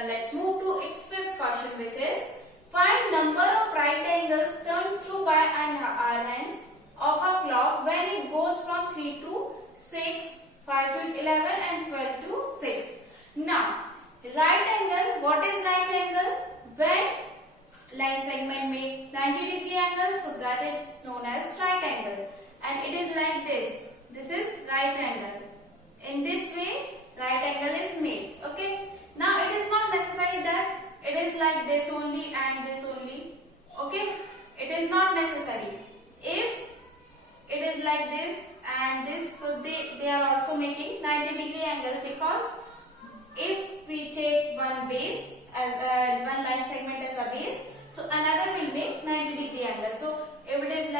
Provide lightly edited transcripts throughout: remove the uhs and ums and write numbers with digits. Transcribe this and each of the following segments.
Now let's move to its fifth question, which is find number of right angles turned through by an hour hand of a clock when it goes from 3 to 6, 5 to 11 and 12 to 6. Now, right angle, what is right angle? When line segment make 90-degree angle, so that is known as right angle. And it is like this. This is right angle. In this way, right angle is made. Okay. Now, it is not necessary that it is like this only and this only. Okay. It is not necessary. If it is like this and this, so they are also making 90-degree angle, because if we take one base as one line segment as a base, so another will make 90-degree angle. So if it is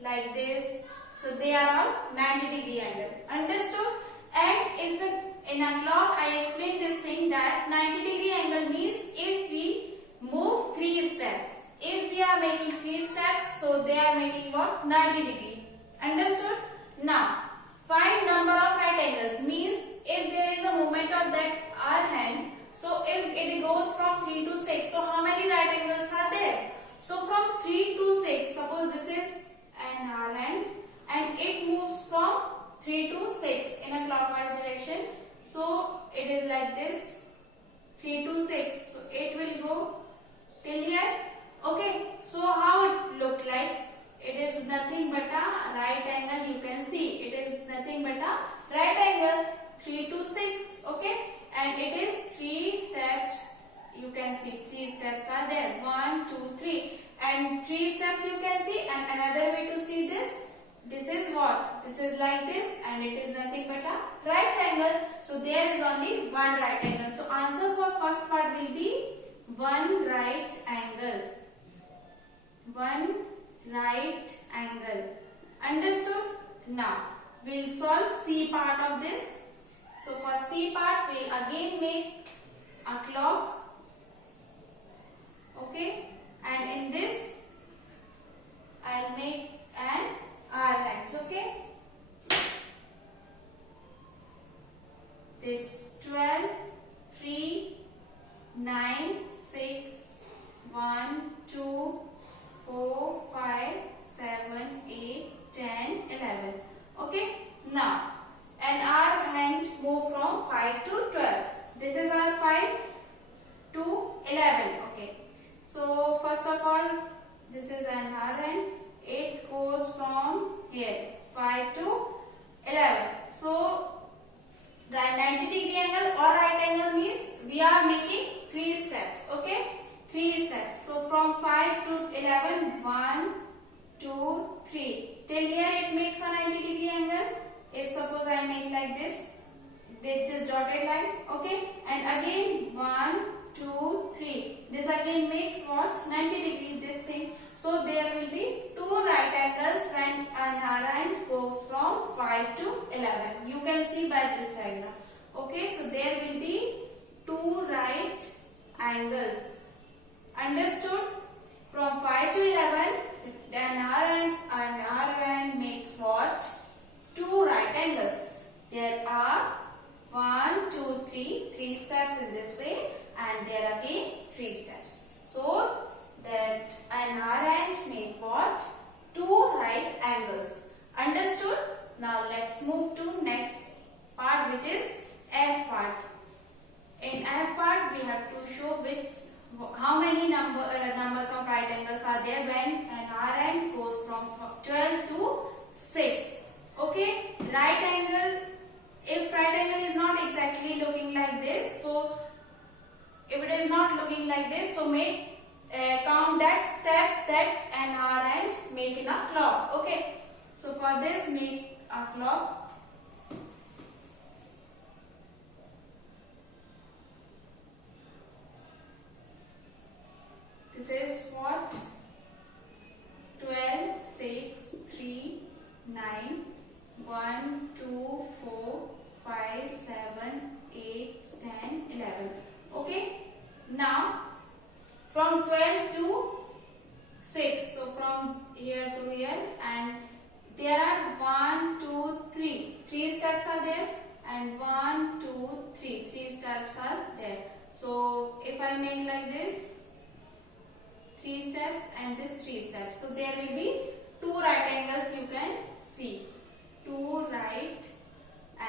like this, so they are all 90-degree angle. Understood? And if in a clock I explained this thing that 90-degree angle means if we move 3 steps. If we are making 3 steps, so they are making what? 90 degree. Understood? Now, find number of right angles means if there is a movement of that hour hand, so if it goes from 3 to 6, so how many right angles are there? So from 3 to 6, suppose this is an hour hand and it moves from 3 to 6 in a clockwise direction. So it is like this, 3 to 6. So it will go till here. Okay, so how it looks like? It is nothing but a right angle. You can see it is nothing but a right angle, 3 to 6. Okay, and it is 3 steps. You can see 3 steps are there. 1, 2, 3, and 3 steps you can see. And another way to see this. This is what? This is like this, and it is nothing but a right angle. So there is only one right angle. So answer for first part will be one right angle. One right angle. Understood? Now we'll solve C part of this. So for C part, we'll again make a clock. Okay, and in this I'll make an hour hand. Okay, this 12, 3, 9, 6, 1, 2, 4, 5, 7, 8, 10, 11. Okay, now an hour hand move from 5 to 12. This is our 5 to 11. Okay, so first of all, this is an hour hand. It goes from here 5 to 11. So the 90-degree angle or right angle means we are making 3 steps. Okay, 3 steps. So from 5 to 11, 1, 2, 3. Till here it makes a 90-degree angle. If suppose I make like this dotted line. Okay, and again 1, 2, 3. This again makes what? 90 degree, this thing. So there will be 2 right angles when an hour hand goes from 5 to 11. You can see by this diagram. Okay, so there will be 2 right angles. Understood? From 5 to 11, an hour hand makes what? 2 right angles. There are 1, 2, 3 steps in this way, and there again 3 steps. So that an hour hand make what? 2 right angles. Understood? Now let's move to next part, which is F part. In F part, we have to show how many numbers of right angles are there when an hour hand goes from 12 to 6. Okay, right angle. If right angle is not exactly looking like this, so if it is not looking like this, so make count that steps that an hour hand make in a clock. Okay, so for this make a clock. This is what? 12, 6, 3, 9, 1, 2, 4, 5, 7, 8, 10, 11. Okay. Now from 12 to 6. So from here to here, and there are 1, 2, 3. 3 steps. So there will be 2 right angles you can see. 2 right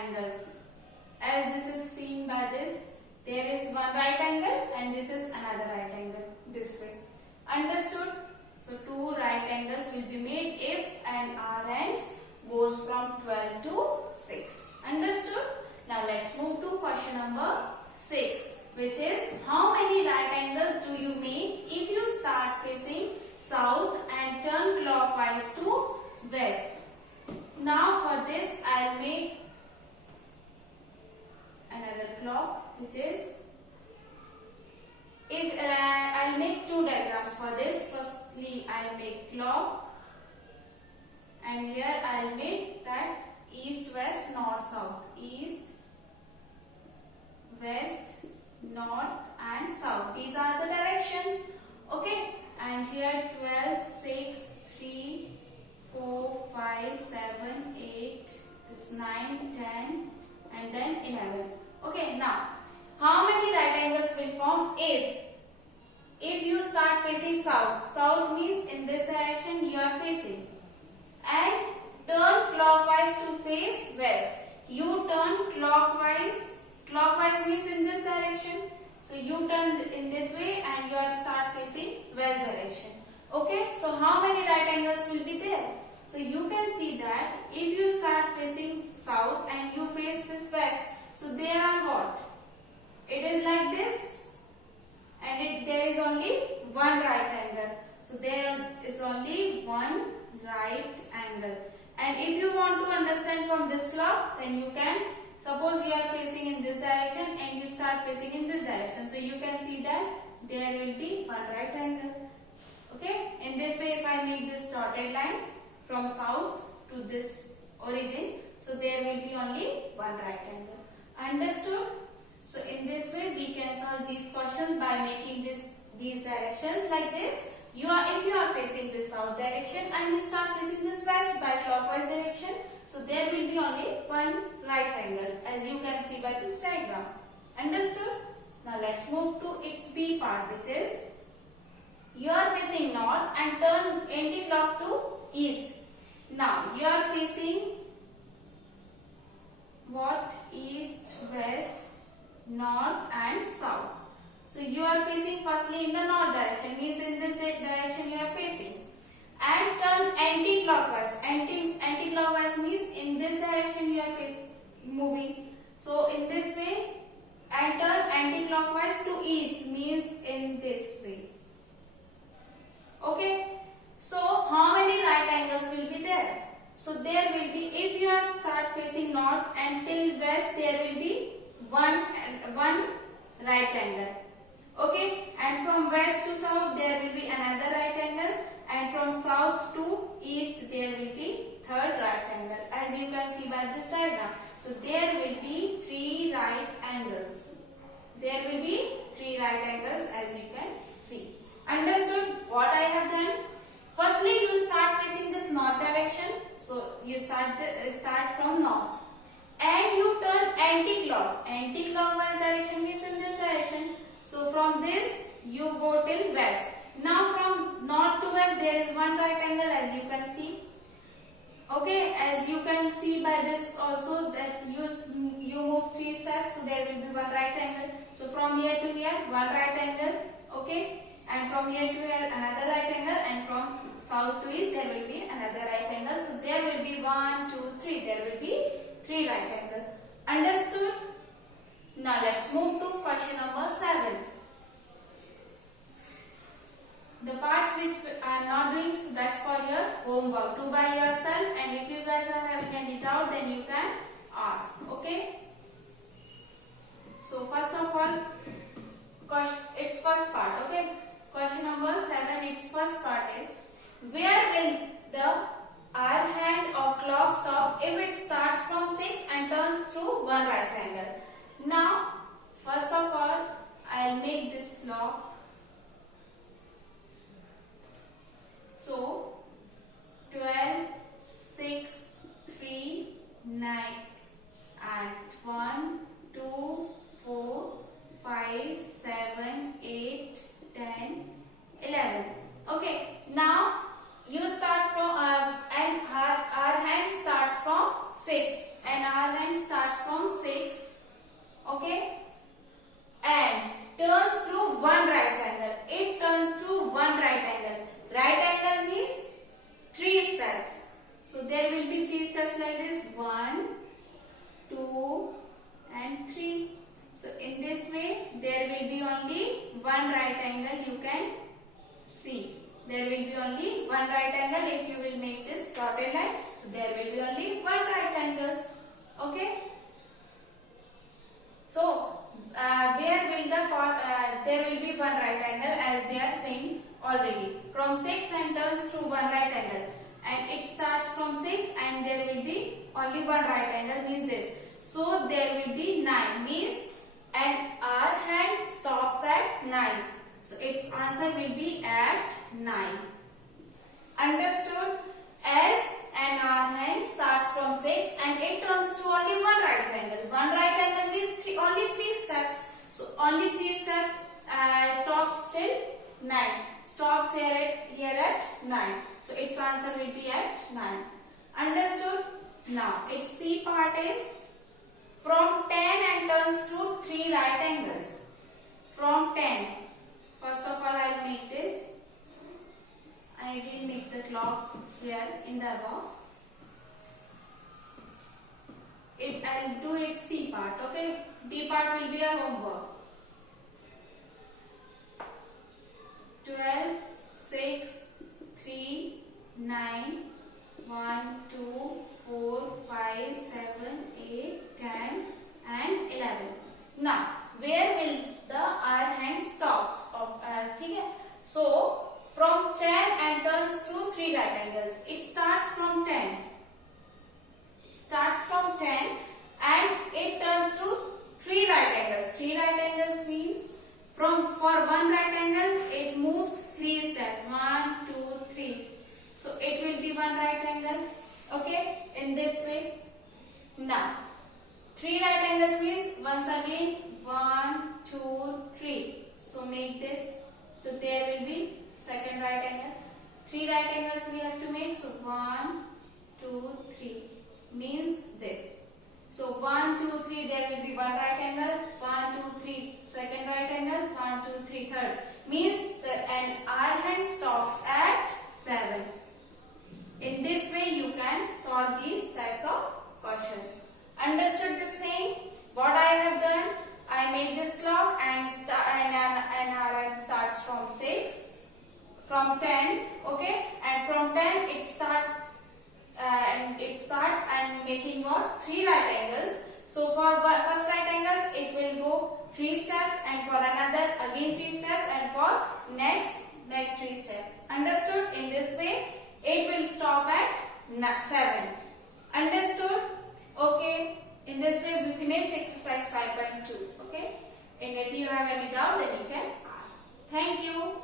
angles. As this is seen by this, there is one right angle and this is another right angle this way. Understood? So 2 right angles will be made if an R end goes from 12 to 6. Understood? Now let's move to question number 6, which is how many right angles do you make if you start facing south and turn clockwise to west? Now for this I'll make another clock, which is if I'll make 2 diagrams for this. Firstly I'll make clock and here I'll make that east, west, north, south. East, west, north and south. These are the directions. Okay. And here 12, 6, 3, 4, 5, 7, 8, this 9, 10 and then 11. Okay. Now, how many right angles will form if you start facing south? South means in this direction you are facing. And turn clockwise to face west. You turn clockwise. Clockwise means in this direction. So you turn in this way and you start facing west direction. Okay. So how many right angles will be there? So you can see that if you start facing south and you face this west, so they are what? It is like this and there is only one right angle. So there is only one right angle. And if you want to understand from this clock, then you can, suppose you are facing in this direction and you start facing in this direction. So you can see that there will be one right angle. Okay. In this way, if I make this dotted line from south to this origin, so there will be only one right angle. Understood? So in this way, we can solve these questions by making these directions like this. If you are facing this south direction and you start facing this west by clockwise direction, so there will be only one right angle, as you can see by this diagram. Understood? Now let's move to its B part, which is you are facing north and turn anti-clock to east. Now you are facing what? East, west, north and south. So you are facing firstly in the north direction, means in this direction you are facing. And turn anti-clockwise. Anti-clockwise means in this direction you are moving. So in this way, and turn anti-clockwise to east means in this way. Okay. So how many right angles will be there? So there will be, if you are start facing north and till west, there will be one right angle. Okay. And from west to south, there will be another right angle. And from south to east, there will be third right angle, as you can see by this diagram. So there will be 3 right angles. There will be 3 right angles, as you can see. Understood what I have done? Firstly, you start facing this north direction. So you start from north, and you turn anti-clock. Anti-clockwise direction means in this direction. So from this you go till west. Now from north to west, there is one right angle, as you can see. Okay, as you can see by this also that you move 3 steps, so there will be one right angle. So from here to here, one right angle. Okay, and from here to here another right angle, and from south to east there will be another right angle. So there will be 1, 2, 3. There will be 3 right angles. Understood? Now let's move to question number 7. The parts which I am not doing, so that's for your homework. Do by yourself, and if you guys are having any doubt, then you can ask. Okay? So first of all, its first part. Okay? Question number 7, its first part is, where will the R hand of clock stop if it starts from 6 and turns through one right angle? Now, first of all, I'll make this clock. So 12, 6, 3, 9 and 1, 2, 4, 5, 7, 8, 10, 11. Okay, now an hour hand starts from 6, okay, and turns through one right angle. It turns through one right angle. Right angle means 3 steps. So there will be 3 steps like this: 1, 2, and 3. So in this way, there will be only one right angle you can see. There will be only one right angle if you will make this dotted line. So there will be only one right angle. Okay. So where will there will be one right angle, as they are saying already. From 6 and turns through one right angle. And it starts from 6 and there will be only one right angle, means this. So there will be 9, means an hour hand stops at 9. So its answer will be at 9. Understood? As an hour hand starts from 6 and it turns to only one right angle. One right angle means only 3 steps. So only 3 steps, stops till 9. Stops here at 9. So its answer will be at 9. Understood? Now its C part is from 10 and turns through 3 right angles. From 10. First of all, I will make this. I will make the clock here in the above. I will do its C part, okay? B part will be a homework. 12, 6, 3, 9, 1, 2, 4, 5, 7, 8, 10 and 11. Now, where will the hour hand stops? So, from 10 and turns through 3 right angles. It starts from 10. It starts from 10 and it turns to 3 right angles. 3 right angles means for one right angle it moves 3 steps. 1, 2, 3. So it will be one right angle. Okay, in this way. Now 3 right angles means once again 1, 2, 3. So make this. So there will be second right angle. 3 right angles we have to make. So 1, 2, 3 means this. So 1, 2, 3 there will be one right angle. 1, 2, 3 second right angle. 1, 2, 3 third. Means an hour hand stops at 7. In this way you can solve these types of questions. Understood this thing? What I have done? I made this clock and an hour hand starts from 6. From 10, okay, and from 10 it starts and making what? 3 right angles. So for first right angles it will go 3 steps, and for another again 3 steps, and for next 3 steps. Understood? In this way it will stop at 7. Understood? Okay. In this way we finished exercise 5.2. Okay. And if you have any doubt then you can ask. Thank you.